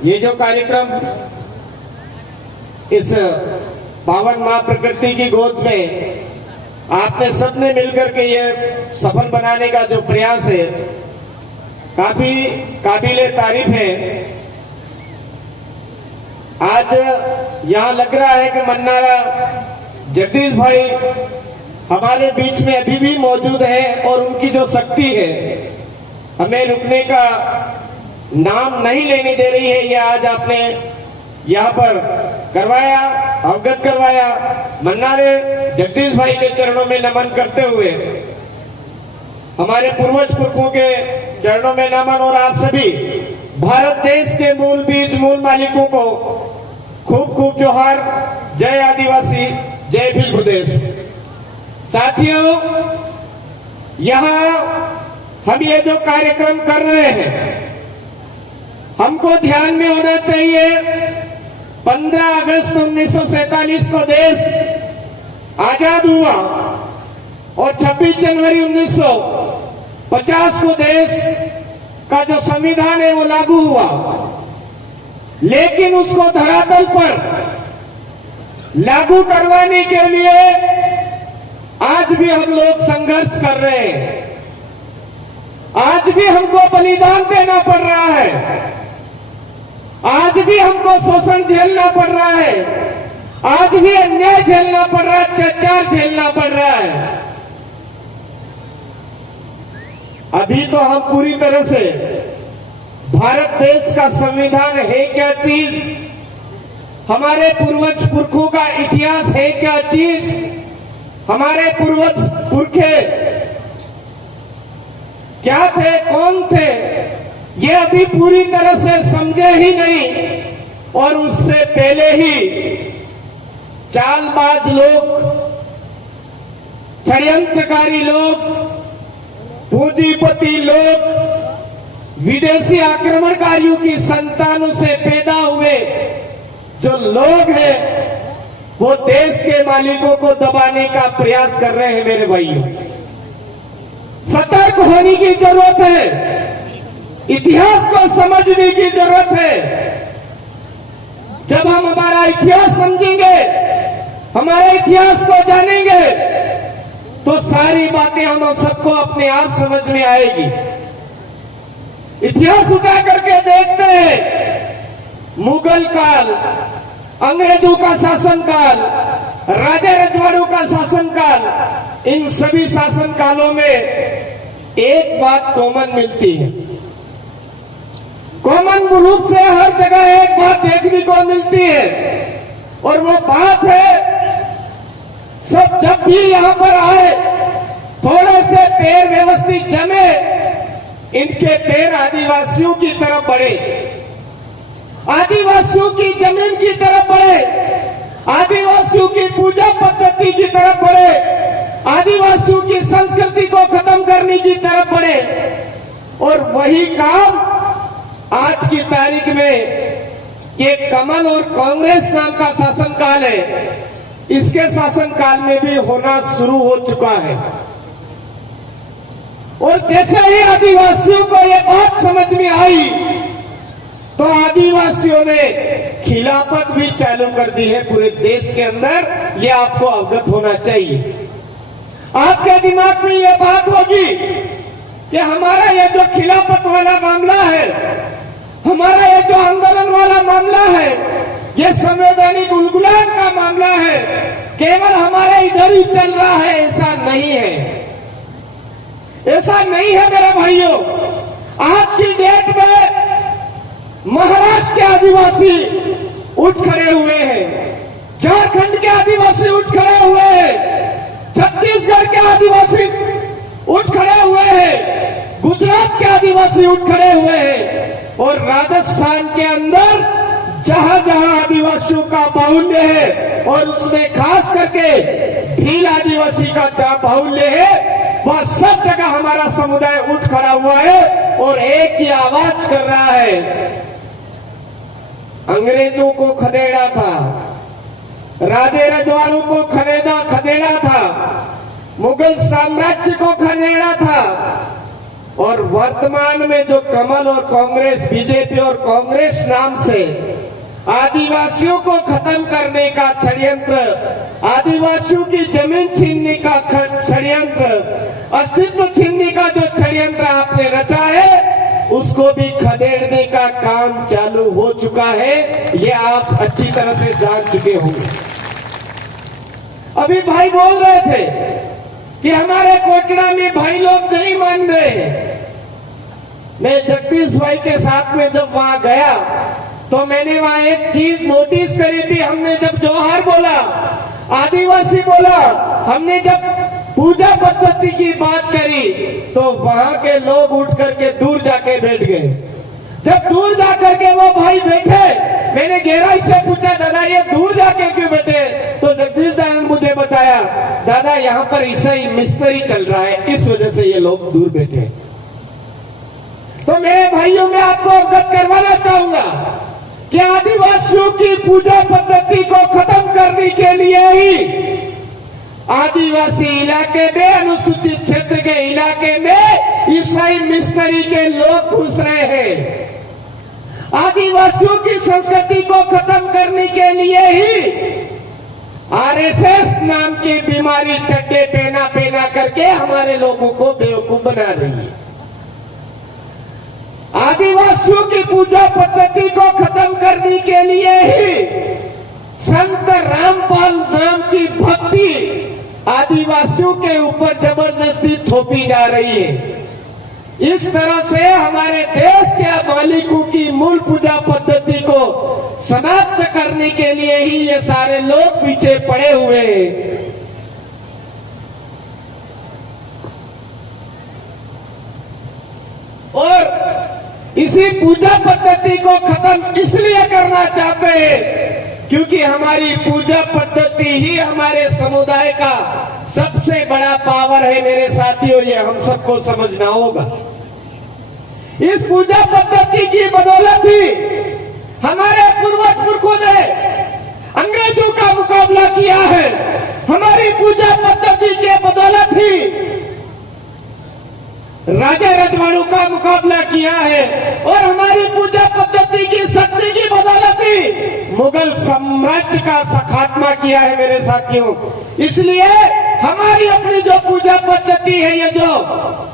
ये जो कार्यक्रम इस पावन मां प्रकृति की गोद में आपने सबने मिलकर के ये सफल बनाने का जो प्रयास है, काफी काबिले तारीफ है। आज यहाँ लग रहा है कि मन्नारा जगदीश भाई हमारे बीच में अभी भी मौजूद है और उनकी जो शक्ति है हमें रुकने का नाम नहीं लेने दे रही है। ये आज आपने यहाँ पर करवाया, अवगत करवाया। मन्नारे जगदीश भाई के चरणों में नमन करते हुए, हमारे पूर्वज पुरखों के चरणों में नमन, और आप सभी भारत देश के मूल बीज मूल मालिकों को खूब खूब जोहार। जय आदिवासी, जय भील प्रदेश। साथियों, यहाँ हम ये जो कार्यक्रम कर रहे हैं, हमको ध्यान में होना चाहिए 15 अगस्त 1947 को देश आजाद हुआ और 26 जनवरी 1950 को देश का जो संविधान है वो लागू हुआ। लेकिन उसको धरातल पर लागू करवाने के लिए आज भी हम लोग संघर्ष कर रहे हैं। आज भी हमको बलिदान देना पड़ रहा है। आज भी हमको शोषण झेलना पड़ रहा है। आज भी अन्याय झेलना पड़ रहा है, अत्याचार झेलना पड़ रहा है। अभी तो हम पूरी तरह से भारत देश का संविधान है क्या चीज, हमारे पूर्वज पुरखों का इतिहास है क्या चीज, हमारे पूर्वज पुरखे क्या थे, कौन थे, ये अभी पूरी तरह से समझे ही नहीं। और उससे पहले ही चालबाज लोग, षड्यंत्रकारी लोग, पूंजीपति लोग, विदेशी आक्रमणकारियों की संतानों से पैदा हुए जो लोग हैं, वो देश के मालिकों को दबाने का प्रयास कर रहे हैं। मेरे भाइयों, सतर्क होने की जरूरत है। इतिहास को समझने की जरूरत है। जब हम हमारा इतिहास समझेंगे, हमारे इतिहास को जानेंगे, तो सारी बातें हम सबको अपने आप समझ में आएगी। इतिहास उठा करके देखते हैं, मुगल काल, अंग्रेजों का शासन काल, राजा रजवाड़ों का शासन काल, इन सभी शासन कालों में एक बात कॉमन मिलती है। कॉमन रूप से हर जगह एक बात देखने को मिलती है, और वो बात है, सब जब भी यहां पर आए, थोड़े से पैर व्यवस्थित जमे, इनके पैर आदिवासियों की तरफ बढ़े, आदिवासियों की जमीन की तरफ बढ़े, आदिवासियों की पूजा पद्धति की तरफ बढ़े, आदिवासियों की संस्कृति को खत्म करने की तरफ बढ़े। और वही काम आज की तारीख में ये कमल और कांग्रेस नाम का शासनकाल है, इसके शासनकाल में भी होना शुरू हो चुका है। और जैसे ही आदिवासियों को ये बात समझ में आई, तो आदिवासियों ने खिलाफत भी चालू कर दी है पूरे देश के अंदर। ये आपको अवगत होना चाहिए। आपके दिमाग में ये बात होगी कि हमारा ये जो खिलाफत वाला मामला है, हमारा ये जो आंदोलन वाला मामला है, ये संवैधानिक उल्लंघन का मामला है, केवल हमारे इधर ही चल रहा है। ऐसा नहीं है, ऐसा नहीं है मेरे भाइयों। आज की डेट में महाराष्ट्र के आदिवासी उठ खड़े हुए हैं, झारखंड के आदिवासी उठ खड़े हुए हैं, छत्तीसगढ़ के आदिवासी उठ खड़े हुए हैं, गुजरात के आदिवासी उठ खड़े हुए हैं, और राजस्थान के अंदर जहां जहां आदिवासियों का बाहुल्य है, और उसमें खास करके भील आदिवासी का जहां बाहुल्य है, वह सब जगह हमारा समुदाय उठ खड़ा हुआ है और एक ही आवाज कर रहा है। अंग्रेजों को खदेड़ा था, राजे रजवाड़ों को खदेड़ा था, मुगल साम्राज्य को खदेड़ा था, और वर्तमान में जो कमल और कांग्रेस, बीजेपी और कांग्रेस नाम से आदिवासियों को खत्म करने का षड्यंत्र, आदिवासियों की जमीन छीनने का षड्यंत्र, अस्तित्व छीनने का जो षड्यंत्र आपने रचा है, उसको भी खदेड़ने का काम चालू हो चुका है। ये आप अच्छी तरह से जान चुके होंगे। अभी भाई बोल रहे थे कि हमारे कोटड़ा में भाई लोग नहीं मान रहे। मैं जगदीश भाई के साथ में जब वहां गया तो मैंने वहां एक चीज नोटिस करी थी। हमने जब जोहार बोला, आदिवासी बोला, हमने जब पूजा पद्धति की बात करी तो वहां के लोग उठ करके दूर जाके बैठ गए। जब दूर जाकर के वो भाई बैठे, मैंने गहराई से पूछा, दादा ये दूर जाके क्यों बैठे? तो जगदीश दादा ने मुझे बताया, दादा यहाँ पर ईसाई मिशनरी चल रहा है, इस वजह से ये लोग दूर बैठे। तो मेरे भाइयों, मैं आपको अवगत करवाना चाहूंगा कि आदिवासियों की पूजा पद्धति को खत्म करने के लिए ही आदिवासी इलाके में, अनुसूचित क्षेत्र के इलाके में ईसाई मिशनरी के लोग घुस रहे हैं। आदिवासियों की संस्कृति को खत्म करने के लिए ही आरएसएस नाम की बीमारी चड्डे पहना करके हमारे लोगों को बेवकूफ बना रही है। आदिवासियों की पूजा पद्धति को खत्म करने के लिए ही संत रामपाल नाम की भक्ति आदिवासियों के ऊपर जबरदस्ती थोपी जा रही है। इस तरह से हमारे देश के मालिकों की मूल पूजा पद्धति को समाप्त करने के लिए ही ये सारे लोग पीछे पड़े हुए हैं। और इसी पूजा पद्धति को खत्म इसलिए करना चाहते हैं क्योंकि हमारी पूजा पद्धति ही हमारे समुदाय का सबसे बड़ा पावर है। मेरे साथियों, ये हम सबको समझना होगा। इस पूजा पद्धति की बदौलत ही हमारे पूर्वज पुरखों ने अंग्रेजों का मुकाबला किया है। हमारी पूजा पद्धति के बदौलत ही राजा रजवाड़ों का मुकाबला किया है और हमारी पूजा पद्धति की शक्ति की बदौलत ही मुगल साम्राज्य का खात्मा किया है। मेरे साथियों, इसलिए हमारी अपनी जो पूजा पद्धति है, ये जो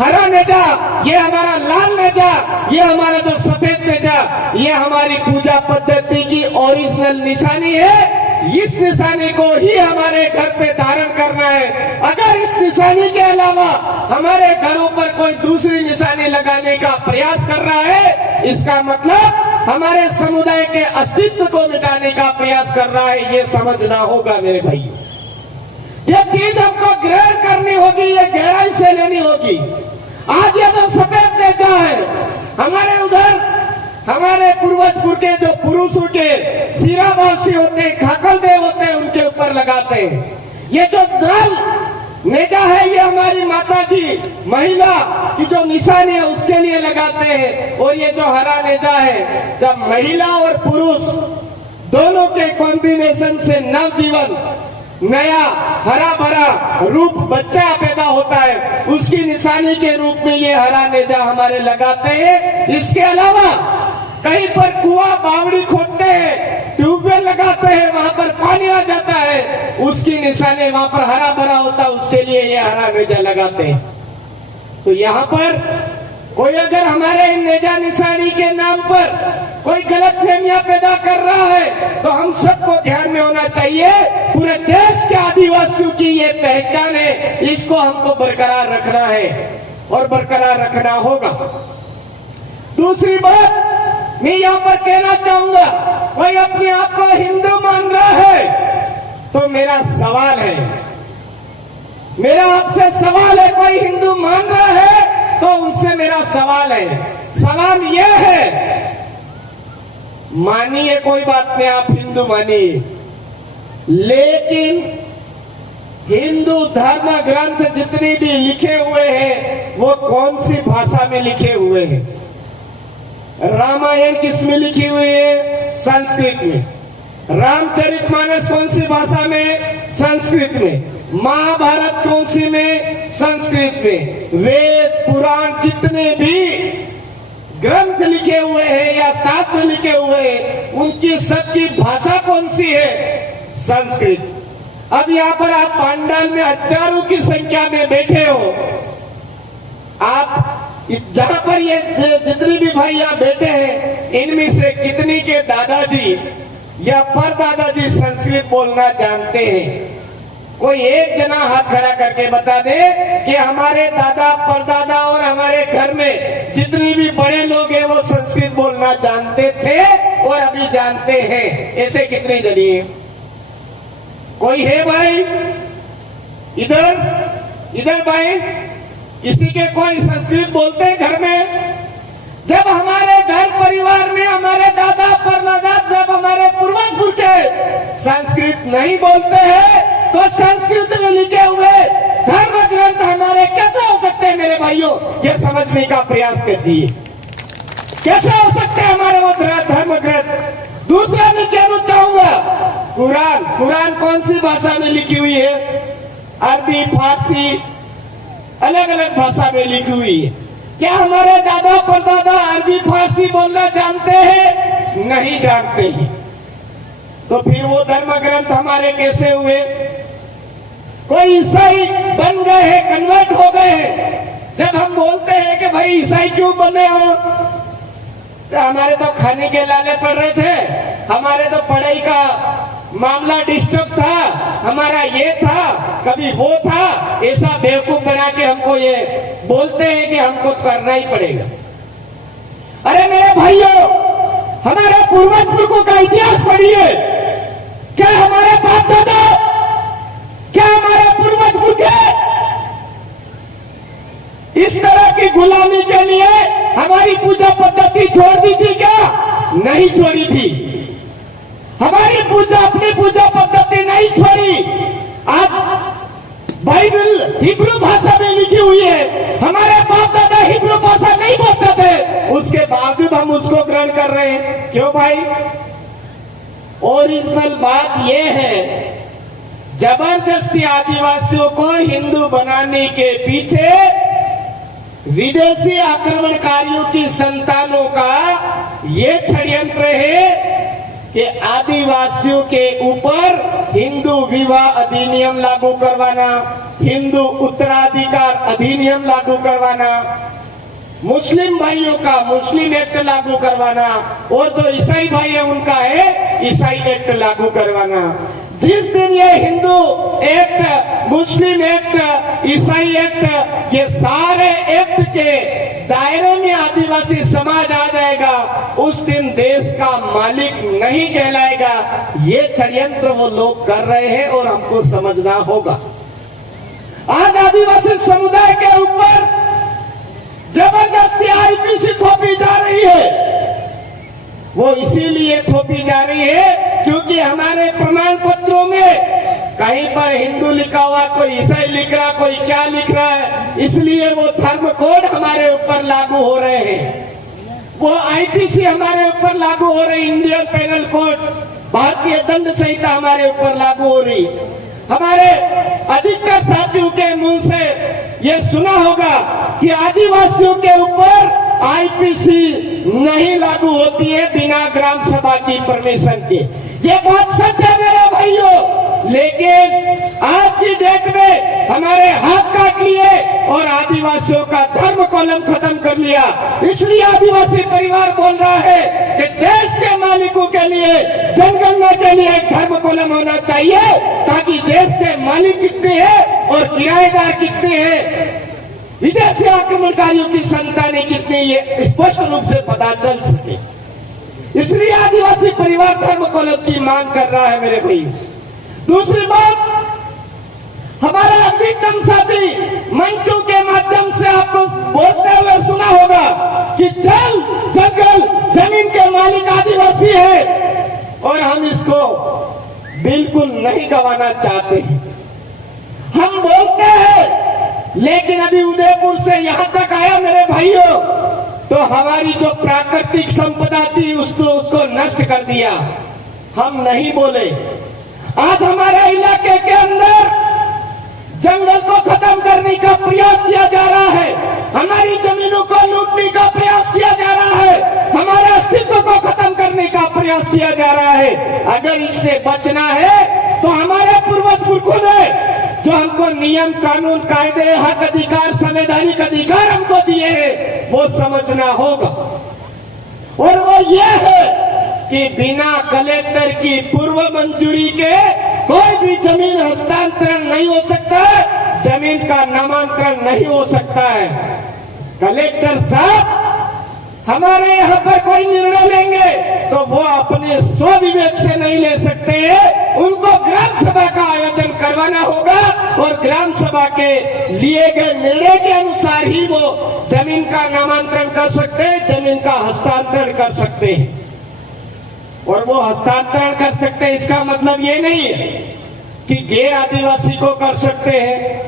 हरा नेजा, ये हमारा लाल नेजा, ये हमारा जो सफेद नेजा, ये हमारी पूजा पद्धति की ओरिजिनल निशानी है। इस निशानी को ही हमारे घर पे धारण करना है। अगर इस निशानी के अलावा हमारे घरों पर कोई दूसरी निशानी लगाने का प्रयास कर रहा है, इसका मतलब हमारे समुदाय के अस्तित्व को मिटाने का प्रयास कर रहा है। ये समझना होगा मेरे भाई। ये चीज हमको ग्रहण करनी होगी, ये गहराई से लेनी होगी। आज ये जो सफेद नेता है, हमारे उधर हमारे पूर्वज के जो पुरुषों के सिराबासी होते हैं, खाकल देव होते हैं, उनके ऊपर लगाते हैं। ये जो लाल नेजा है, ये हमारी माता जी महिला की जो निशानी है उसके लिए लगाते हैं। और ये जो हरा नेजा है, जब महिला और पुरुष दोनों के कॉम्बिनेशन से नवजीवन, नया हरा भरा रूप बच्चा पैदा होता है, उसकी निशानी के रूप में ये हरा नेजा हमारे लगाते हैं। इसके अलावा कहीं पर कुआं बावड़ी खोदते हैं, ट्यूबवेल लगाते हैं, वहां पर पानी आ जाता है, उसकी निशानी वहां पर हरा भरा होता है, उसके लिए ये हरा नेजा लगाते हैं। तो यहाँ पर कोई अगर हमारे इन नेजा निशानी के नाम पर कोई गलत फहमियां पैदा कर रहा है तो हम सबको ध्यान में होना चाहिए। पूरे देश के आदिवासियों की ये पहचान है, इसको हमको बरकरार रखना है और बरकरार रखना होगा। दूसरी बात मैं यहाँ पर कहना चाहूंगा, कोई अपने आप को हिंदू मान रहा है तो मेरा सवाल है, मेरा आपसे सवाल है, कोई हिंदू मान रहा है तो उनसे मेरा सवाल है, सवाल यह है, मानिए कोई बात नहीं, आप हिंदू मानिए, लेकिन हिंदू धर्म ग्रंथ जितने भी लिखे हुए हैं वो कौन सी भाषा में लिखे हुए हैं? रामायण किस में लिखी हुई है? संस्कृत में। रामचरितमानस कौन सी भाषा में? संस्कृत में। महाभारत कौन सी में? संस्कृत में। वेद पुराण जितने भी ग्रंथ लिखे हुए हैं या शास्त्र लिखे हुए हैं, उनकी सबकी भाषा कौन सी है? संस्कृत। अब यहाँ पर आप पंडाल में हजारों की संख्या में बैठे हो, आप जहां पर ये जितने भी भाई यहाँ बैठे हैं, इनमें से कितनी के दादाजी या परदादाजी संस्कृत बोलना जानते हैं? कोई एक जना हाथ खड़ा करके बता दे कि हमारे दादा परदादा और हमारे घर में जितनी भी बड़े लोग हैं वो संस्कृत बोलना जानते थे और अभी जानते हैं। ऐसे कितने जनी हैं? कोई है भाई? इधर भाई, किसी के कोई संस्कृत बोलते हैं घर में? जब हमारे घर परिवार में हमारे दादा परदादा, जब हमारे पूर्वज के संस्कृत नहीं बोलते हैं, तो संस्कृत में लिखे हुए धर्म ग्रंथ हमारे कैसे हो सकते हैं? मेरे भाइयों, ये समझने का प्रयास कीजिए, कैसे हो सकते हैं हमारे वो धर्म ग्रंथ? दूसरा मैं कहना चाहूंगा, कुरान कौन सी भाषा में लिखी हुई है? अरबी, फारसी, अलग अलग भाषा में लिखी हुई है। क्या हमारे दादा परदादा अरबी फारसी बोलना जानते हैं? नहीं जानते हैं। तो फिर वो धर्म ग्रंथ हमारे कैसे हुए? कोई ईसाई बन गए हैं, कन्वर्ट हो गए हैं। जब हम बोलते हैं कि भाई ईसाई क्यों बने हो, तो हमारे तो खाने के लाले पड़ रहे थे, हमारे तो पढ़ाई का मामला डिस्टर्ब था, हमारा ये था, कभी वो था, ऐसा बेवकूफ बना के हमको ये बोलते हैं कि हमको करना ही पड़ेगा। अरे मेरे भाइयों, हमारे पूर्वजों का इतिहास पढ़िए। क्या हमारे बाप दादा, क्या हमारे पूर्वज इस तरह की गुलामी के लिए हमारी पूजा पद्धति छोड़ दी थी क्या? नहीं छोड़ी थी। हमारी अपनी पूजा पद्धति नहीं छोड़ी। आज बाइबल हिब्रू भाषा में लिखी हुई है, हमारे बाप दादा हिब्रू भाषा नहीं बोलते थे, उसके बावजूद हम उसको ग्रहण कर रहे हैं। क्यों भाई? ओरिजिनल बात यह है, जबरदस्ती आदिवासियों को हिंदू बनाने के पीछे विदेशी आक्रमणकारियों की संतानों का ये षड्यंत्र है कि आदिवासियों के ऊपर हिंदू विवाह अधिनियम लागू करवाना, हिंदू उत्तराधिकार अधिनियम लागू करवाना, मुस्लिम भाइयों का मुस्लिम एक्ट लागू करवाना, और जो ईसाई भाई है उनका है ईसाई एक्ट लागू करवाना। जिस दिन ये हिंदू एक्ट, मुस्लिम एक्ट, ईसाई एक्ट, ये सारे एक्ट के दायरे में आदिवासी समाज आ जाएगा, उस दिन देश का मालिक नहीं कहलाएगा। ये षड्यंत्र वो लोग कर रहे हैं और हमको समझना होगा। आज आदिवासी समुदाय के ऊपर जबरदस्ती आईपीसी थोपी जा रही है। वो इसीलिए थोपी जा रही है क्योंकि हमारे प्रमाण पत्रों में कहीं पर हिंदू लिखा हुआ, कोई ईसाई लिख रहा, कोई क्या लिख रहा है, इसलिए वो धर्म कोड हमारे ऊपर लागू हो रहे हैं। वो आईपीसी हमारे ऊपर लागू हो रही, इंडियन पेनल कोड, भारतीय दंड संहिता हमारे ऊपर लागू हो रही। हमारे अधिकतर साथियों के मुंह से ये सुना होगा कि आदिवासियों के ऊपर आईपीसी नहीं लागू होती है बिना ग्राम सभा की परमिशन के। ये बात सच है मेरे भाइयों, लेकिन आज की डेट में हमारे हाथ काट लिए और आदिवासियों का धर्म कॉलम खत्म कर लिया। इसलिए आदिवासी परिवार बोल रहा है कि देश के मालिकों के लिए, जनगणना के लिए एक धर्म कॉलम होना चाहिए, ताकि देश के मालिक कितने हैं और किराएदार कितने हैं, विदेशी आक्रमणकारियों की संतानें कितनी, ये स्पष्ट रूप से पता चल सके। इसलिए आदिवासी परिवार धर्म कॉलम की मांग कर रहा है मेरे भाई। दूसरी बात, हमारा अधिकतम साथी मंचों के माध्यम से आपको बोलते हुए सुना होगा कि जल, जंगल, जमीन के मालिक आदिवासी है और हम इसको बिल्कुल नहीं गंवाना चाहते। हम बोलते हैं, लेकिन अभी उदयपुर से यहां तक आया मेरे भाइयों, तो हमारी जो प्राकृतिक संपदा थी उसको नष्ट कर दिया। हम नहीं बोले। आज हमारे इलाके के अंदर जंगल को खत्म करने का प्रयास किया जा रहा है, हमारी जमीनों को लूटने का प्रयास किया जा रहा है, हमारे अस्तित्व को खत्म करने का प्रयास किया जा रहा है। अगर इससे बचना है तो हमारे पूर्वज पुरखों ने जो हमको नियम कानून कायदे हक अधिकार संवैधानिक अधिकार हमको दिए हैं वो समझना होगा। और वो ये है कि बिना कलेक्टर की पूर्व मंजूरी के कोई भी जमीन हस्तांतरण नहीं हो सकता, जमीन का नामांतरण नहीं हो सकता है। कलेक्टर साहब हमारे यहाँ पर कोई निर्णय लेंगे तो वो अपने स्वविवेक से नहीं ले सकते हैं, उनको ग्राम सभा का आयोजन करवाना होगा और ग्राम सभा के लिए गए निर्णय के अनुसार ही वो जमीन का नामांतरण कर सकते हैं, जमीन का हस्तांतरण कर सकते हैं। और वो हस्तांतरण कर सकते हैं इसका मतलब ये नहीं है कि गैर आदिवासी को कर सकते हैं,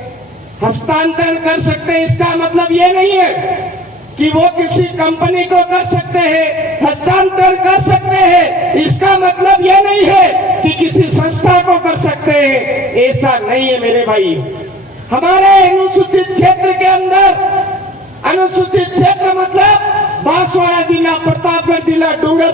हस्तांतरण कर सकते हैं इसका मतलब ये नहीं है कि वो किसी कंपनी को कर सकते हैं, हस्तांतरण कर सकते हैं इसका मतलब ये नहीं है कि किसी संस्था को कर सकते हैं, ऐसा नहीं है मेरे भाई। हमारे अनुसूचित क्षेत्र के अंदर, अनुसूचित क्षेत्र मतलब बांसवाड़ा जिला, प्रतापगढ़ जिला, डूंगर